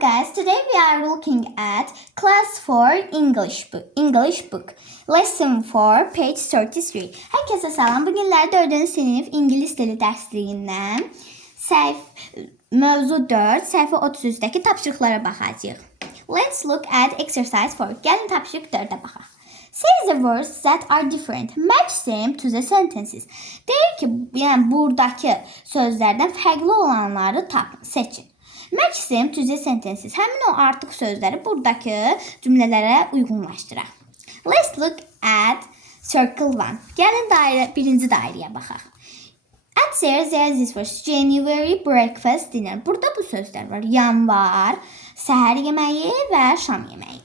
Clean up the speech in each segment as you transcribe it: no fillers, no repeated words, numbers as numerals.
guys, today we are looking at Class 4 English book. Lesson 4, page 33. Herkese salam. Bugünlerde 4. sınıf İngiliz dili dərsliyindən mövzu 4, səhifə 33-dəki tapşırıqlara baxacağıq. Let's look at exercise 4. Gəlin tapşırıq 4-ə baxaq. Say the words that are different. Match them to the sentences. Deyir ki, yəni buradakı sözlərdən fərqli olanları tapın, seçin. Match them to the sentences. Həmin o artıq sözləri buradakı cümlələrə uyğunlaşdıraq. Let's look at circle 1. Gəlin birinci dairəyə baxaq. At there this was January, breakfast, dinner. Burada bu sözlər var. Yanvar, səhər yeməyi və şam yeməyi.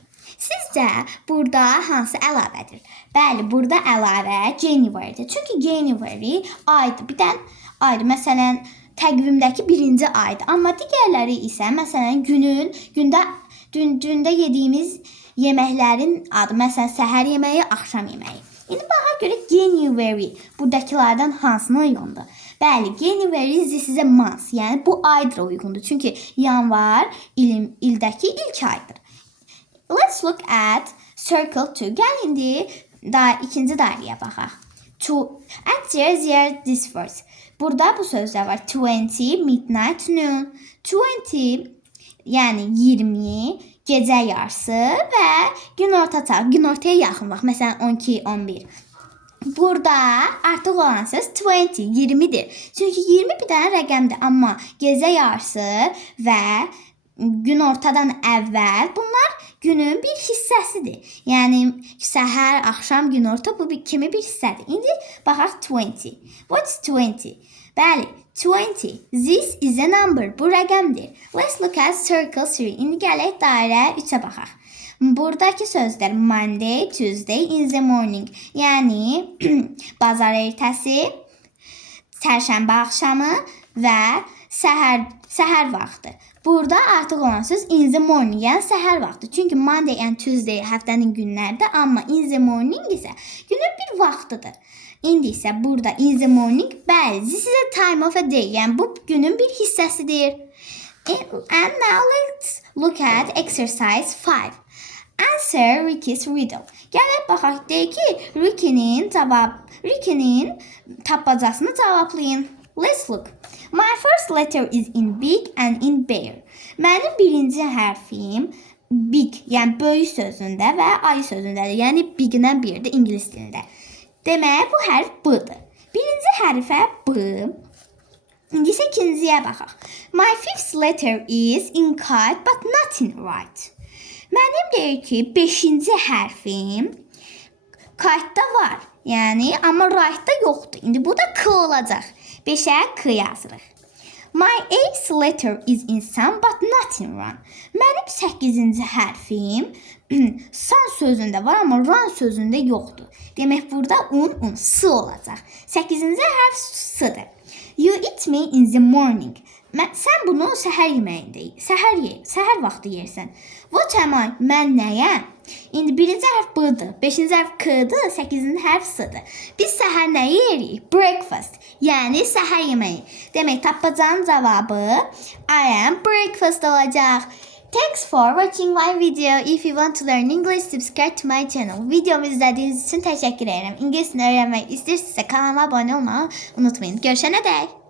Sizcə burada hansı əlavədir? Bəli, burada əlavə January-dir. Çünki January aydır. Bir dən aydır. Məsələn, təqvimdəki birinci aydır. Amma digərləri isə, məsələn, gündə yediyimiz yeməklərin adı. Məsələn, səhər yeməyi, axşam yeməyi. İndi baxa görə January buradakılardan hansına uyğundur? Bəli, January this is a month. Yəni, bu aydır uyğundur. Çünki yanvar ildəki ilk aydır. Let's look at circle 2. Gəl indi ikinci dairəyə baxaq. At there this words. Burada bu sözlər var. 20, midnight, noon. 20, yəni 20, gecə yarısı və günorta çağı. Günortaya yaxın vaxt. Məsələn, 12, 11. Burada artıq olan söz 20'dir. Çünki 20 bir dənə rəqəmdir. Amma gecə yarısı və günortadan əvvəl bunlar günün bir hissəsidir. Yəni səhər, axşam, günorta bu kimi bir hissədir. İndi baxaq 20. What's 20? Bəli, 20. This is a number. Bu rəqəmdir. Let's look at circle 3. İndi gələk dairə 3-ə baxaq. Buradakı sözlər Monday, Tuesday, in the morning. Yəni bazar ertəsi, çərşənbə axşamı və səhər vaxtı. Burada artıq olan söz in the morning, yəni səhər vaxtı. Çünki Monday and Tuesday həftənin günlərdir, amma in the morning isə günün bir vaxtıdır. İndi isə burada in the morning, bəli, this is a time of a day, yəni bu günün bir hissəsidir. And now let's look at exercise 5. Answer Ricky's riddle. Gələk baxaq, deyək ki, Ricky'nin tapmacasını cavablayın. Let's look. My first letter is in big and in bear. Mənim birinci hərfim big, yəni böyük sözündə və ay sözündədir. Yəni big-dən birdir ingilis dilində. Demək, bu hərf B-dır. Birinci hərfə B. İndi isə ikinciyə baxaq. My fifth letter is in kite but not in right. Mənim deyir ki, 5-ci hərfim kite-da var. Yəni, amma right-da yoxdur. İndi bu da K olacaq. 5-ə K yazırıq. My 8th letter is in sun but not in run. Mənim 8-ci hərfim sun sözündə var, amma run sözündə yoxdur. Demək, burada S olacaq. 8-ci hərf S-dır. You eat me in the morning. Sən bunu səhər yeməyində, səhər vaxtı yersən. What am I? Mən nəyəm? İndi birinci hərf B-dır, 5-ci hərf K-dır, 8-ci hərf S-dır. Biz səhər nə yeyirik? Breakfast, yəni səhər yeməyi. Demək, tapacağın cavabı I am breakfast olacaq. Thanks for watching my video. If you want to learn English, subscribe to my channel. Videomu izlədiyiniz üçün təşəkkür edirəm. İngilisini öyrənmək istəyirsinizsə kanalıma abunə olmağı unutmayın. Görüşənədək.